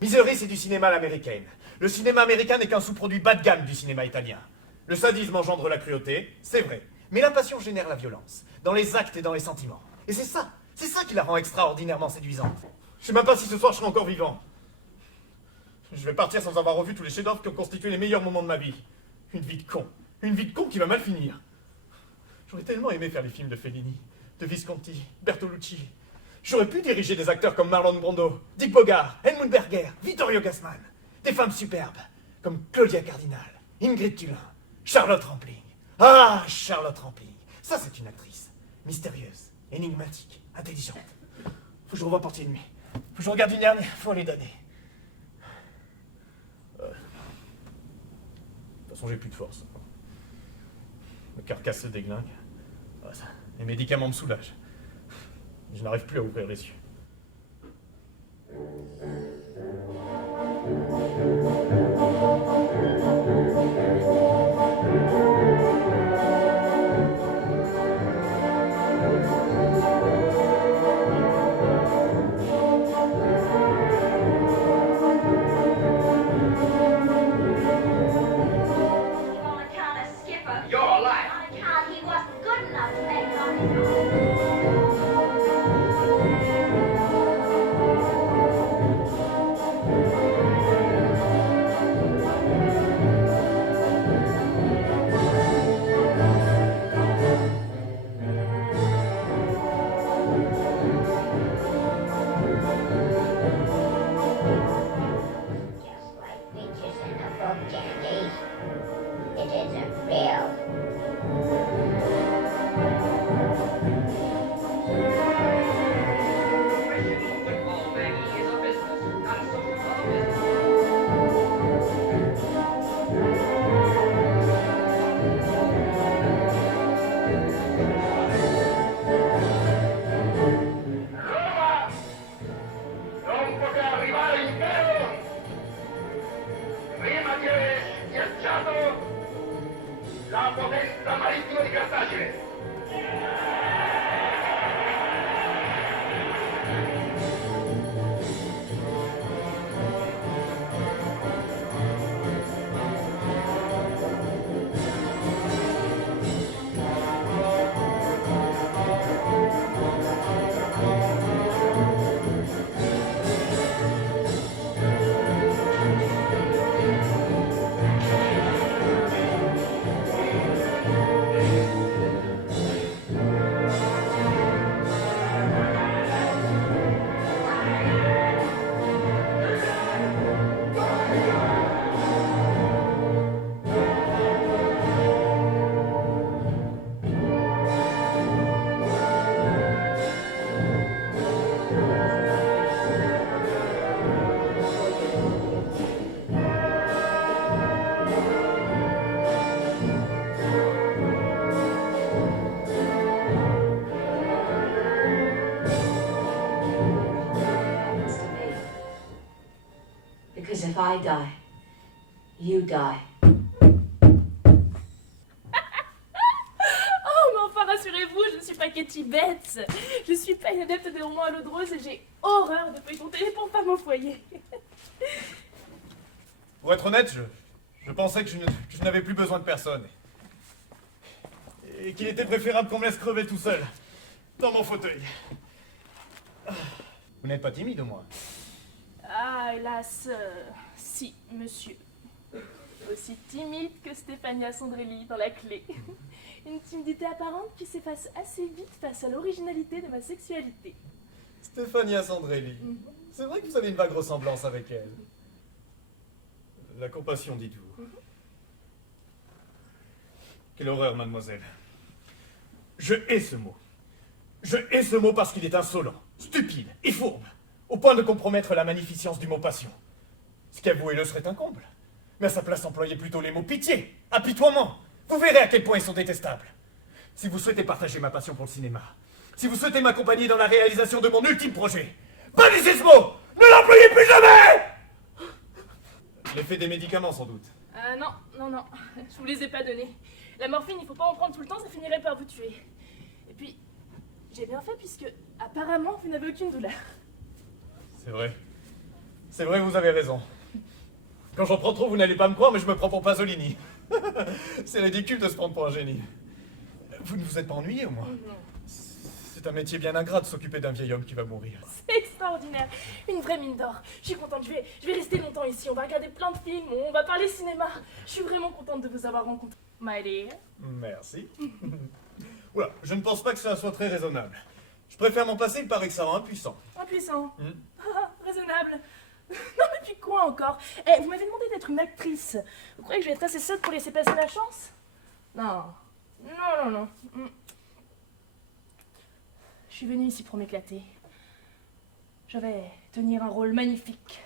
Misery, c'est du cinéma à l'américaine. Le cinéma américain n'est qu'un sous-produit bas de gamme du cinéma italien. Le sadisme engendre la cruauté, c'est vrai. Mais la passion génère la violence, dans les actes et dans les sentiments. Et c'est ça qui la rend extraordinairement séduisante. Je sais même pas si ce soir je serai encore vivant. Je vais partir sans avoir revu tous les chefs-d'œuvre qui ont constitué les meilleurs moments de ma vie. Une vie de con. Une vie de con qui va mal finir. J'aurais tellement aimé faire les films de Fellini, de Visconti, Bertolucci. J'aurais pu diriger des acteurs comme Marlon Brando, Dick Bogart, Edmund Berger, Vittorio Gassman. Des femmes superbes, comme Claudia Cardinal, Ingrid Tulin, Charlotte Rampling. Ah, Charlotte Rampling. Ça, c'est une actrice. Mystérieuse, énigmatique, intelligente. Faut que je revoie Portier de nuit. Faut que je regarde une dernière, faut les donner. De toute façon, j'ai plus de force. Le carcasse se déglingue. Les médicaments me soulagent. Je n'arrive plus à ouvrir les yeux. Because if I die, you die. Oh, mais enfin, rassurez-vous, je ne suis pas Katie Bates. Je suis pas une adepte des romans à l'eau de rose et j'ai horreur de feuilletons télé pour femmes au foyer. Pour être honnête, je pensais que je n'avais plus besoin de personne. Et qu'il était préférable qu'on me laisse crever tout seul, dans mon fauteuil. Vous n'êtes pas timide, au moins? Ah, hélas, si, monsieur. Aussi timide que Stefania Sandrelli dans La Clé. Une timidité apparente qui s'efface assez vite face à l'originalité de ma sexualité. Stefania Sandrelli. C'est vrai que vous avez une vague ressemblance avec elle. La compassion, dites-vous. Quelle horreur, mademoiselle. Je hais ce mot. Je hais ce mot parce qu'il est insolent, stupide et fourbe, au point de compromettre la magnificence du mot passion. Ce qu'avouez-le serait un comble. Mais à sa place, employez plutôt les mots pitié, apitoiement. Vous verrez à quel point ils sont détestables. Si vous souhaitez partager ma passion pour le cinéma, si vous souhaitez m'accompagner dans la réalisation de mon ultime projet, bannissez ce mot! Ne l'employez plus jamais! L'effet des médicaments, sans doute. Non, je vous les ai pas donnés. La morphine, il faut pas en prendre tout le temps, ça finirait par vous tuer. Et puis, j'ai bien fait puisque, apparemment, vous n'avez aucune douleur. C'est vrai. C'est vrai, vous avez raison. Quand j'en prends trop, vous n'allez pas me croire, mais je me prends pour Pasolini. C'est ridicule de se prendre pour un génie. Vous ne vous êtes pas ennuyé, au moins? C'est un métier bien ingrat de s'occuper d'un vieil homme qui va mourir. C'est extraordinaire, une vraie mine d'or. Je suis contente, je vais rester longtemps ici. On va regarder plein de films, on va parler cinéma. Je suis vraiment contente de vous avoir rencontré. My dear. Merci. Oula, je ne pense pas que cela soit très raisonnable. Je préfère m'en passer, il paraît que ça rend impuissant. Impuissant. Ah, raisonnable. Non mais puis quoi encore? Eh, vous m'avez demandé d'être une actrice. Vous croyez que je vais être assez sotte pour laisser passer la chance? Non. Non. Je suis venue ici pour m'éclater. Je vais tenir un rôle magnifique.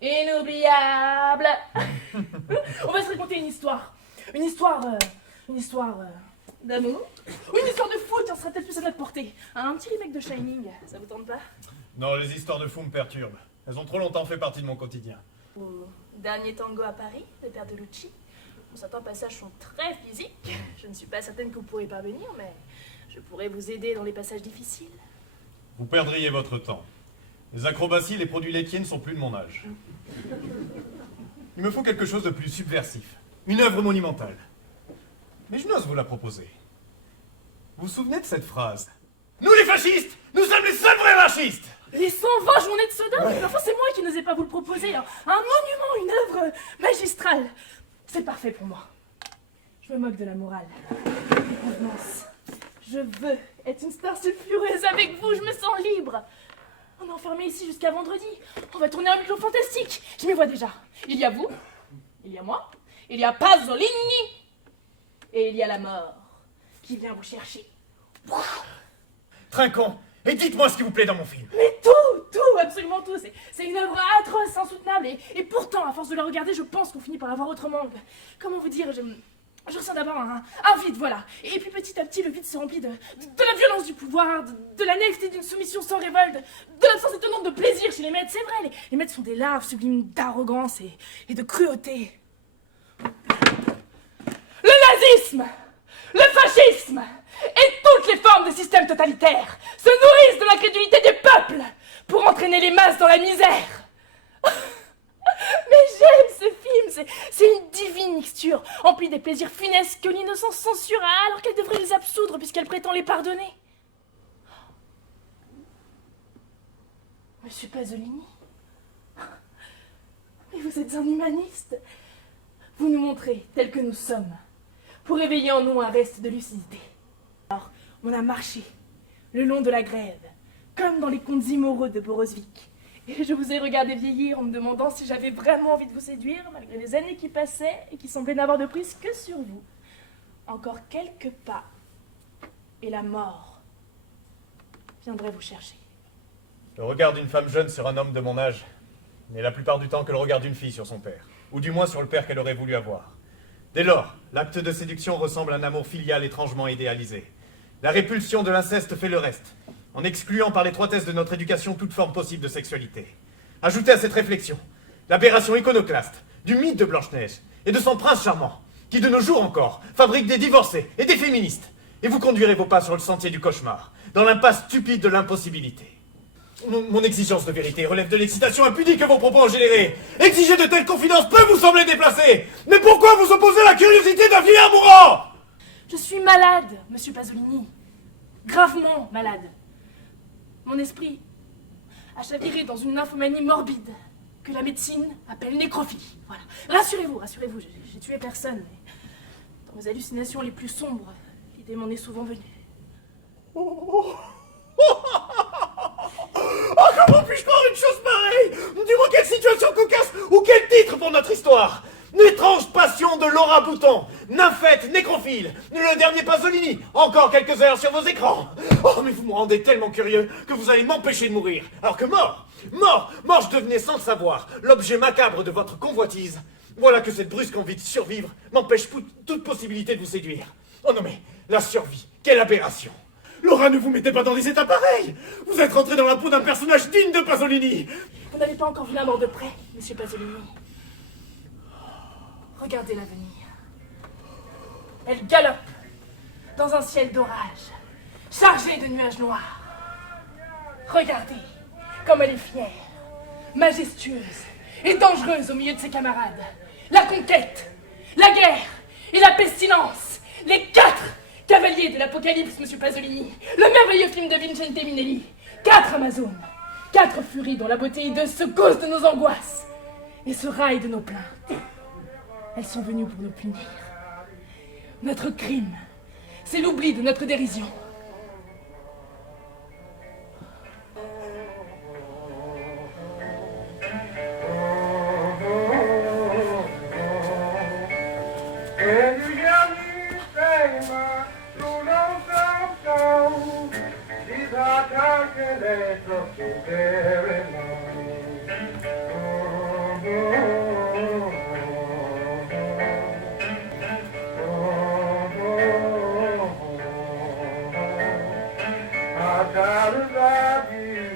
Inoubliable. On va se raconter une histoire. Une histoire d'amour. Ou une histoire de foot, on sera peut-être plus à notre portée. Un petit remake de Shining, ça vous tente pas? Non, les histoires de fous me perturbent. Elles ont trop longtemps fait partie de mon quotidien. Ou Dernier tango à Paris, de Bertolucci. Bon, certains passages sont très physiques. Je ne suis pas certaine que vous pourrez y parvenir, mais je pourrais vous aider dans les passages difficiles. Vous perdriez votre temps. Les acrobaties et les produits laitiers ne sont plus de mon âge. Il me faut quelque chose de plus subversif. Une œuvre monumentale. Mais je n'ose vous la proposer. Vous vous souvenez de cette phrase? Nous les fascistes, nous sommes les seuls vrais anarchistes! Les 120 journées de soda, mais enfin c'est moi qui n'osais pas vous le proposer. Un monument, une œuvre magistrale. C'est parfait pour moi. Je me moque de la morale. Convenance. Je veux être une star sulfureuse avec vous, je me sens libre. On est enfermé ici jusqu'à vendredi. On va tourner un micro fantastique. Je m'y vois déjà. Il y a vous, il y a moi, il y a Pasolini, et il y a la mort qui vient vous chercher. Trinquons, et dites-moi ce qui vous plaît dans mon film. Mais tout, absolument tout. C'est une œuvre atroce, insoutenable. Et pourtant, à force de la regarder, je pense qu'on finit par la voir autrement. Comment vous dire, je ressens d'abord un vide, voilà. Et puis petit à petit, le vide se remplit de la violence du pouvoir, de la naïveté d'une soumission sans révolte, de l'absence étonnante de plaisir chez les maîtres. C'est vrai, les maîtres sont des larves sublimes d'arrogance et de cruauté. Le nazisme, le fascisme et toutes les formes de systèmes totalitaires se nourrissent de l'incrédulité des peuples pour entraîner les masses dans la misère. Mais j'aime ce film, c'est une divine mixture, emplie des plaisirs funestes que l'innocence censure alors qu'elle devrait les absoudre puisqu'elle prétend les pardonner. Monsieur Pasolini, mais vous êtes un humaniste. Vous nous montrez tels que nous sommes, pour éveiller en nous un reste de lucidité. Alors, on a marché le long de la grève, comme dans les contes immoraux de Borosvik. Et je vous ai regardé vieillir en me demandant si j'avais vraiment envie de vous séduire, malgré les années qui passaient et qui semblaient n'avoir de prise que sur vous. Encore quelques pas, et la mort viendrait vous chercher. Le regard d'une femme jeune sur un homme de mon âge n'est la plupart du temps que le regard d'une fille sur son père, ou du moins sur le père qu'elle aurait voulu avoir. Dès lors, l'acte de séduction ressemble à un amour filial étrangement idéalisé. La répulsion de l'inceste fait le reste, en excluant par l'étroitesse de notre éducation toute forme possible de sexualité. Ajoutez à cette réflexion l'aberration iconoclaste du mythe de Blanche-Neige et de son prince charmant, qui de nos jours encore fabrique des divorcés et des féministes, et vous conduirez vos pas sur le sentier du cauchemar, dans l'impasse stupide de l'impossibilité. Mon exigence de vérité relève de l'excitation impudie que vos propos ont générée. Exiger de telles confidences peut vous sembler déplacé, mais pourquoi vous opposer à la curiosité d'un vieillard mourant? Je suis malade, monsieur Pasolini. Gravement malade. Mon esprit a chaviré dans une nymphomanie morbide que la médecine appelle nécrophilie. Voilà. Rassurez-vous, j'ai tué personne. Mais dans mes hallucinations les plus sombres, l'idée m'en est souvent venue. Oh, comment puis-je croire une chose pareille? Dis-moi quelle situation cocasse ou quel titre pour notre histoire? L'étrange passion de Laura Bouton, nymphette nécrophile, le dernier Pasolini, encore quelques heures sur vos écrans. Oh, mais vous me rendez tellement curieux que vous allez m'empêcher de mourir. Alors que mort, je devenais sans le savoir l'objet macabre de votre convoitise. Voilà que cette brusque envie de survivre m'empêche toute possibilité de vous séduire. Oh non mais, la survie, quelle aberration! Laura, ne vous mettez pas dans des états pareils! Vous êtes rentré dans la peau d'un personnage digne de Pasolini! Vous n'avez pas encore vu la mort de près, monsieur Pasolini. Regardez l'avenir. Elle galope dans un ciel d'orage, chargé de nuages noirs. Regardez comme elle est fière, majestueuse et dangereuse au milieu de ses camarades. La conquête, la guerre et la pestilence. Les 4 cavaliers de l'Apocalypse, monsieur Pasolini. Le merveilleux film de Vincente Minelli. 4 Amazones. 4 furies dont la beauté hideuse se cause de nos angoisses et se raille de nos plaintes. Elles sont venues pour nous punir. Notre crime, c'est l'oubli de notre dérision. I gotta love you.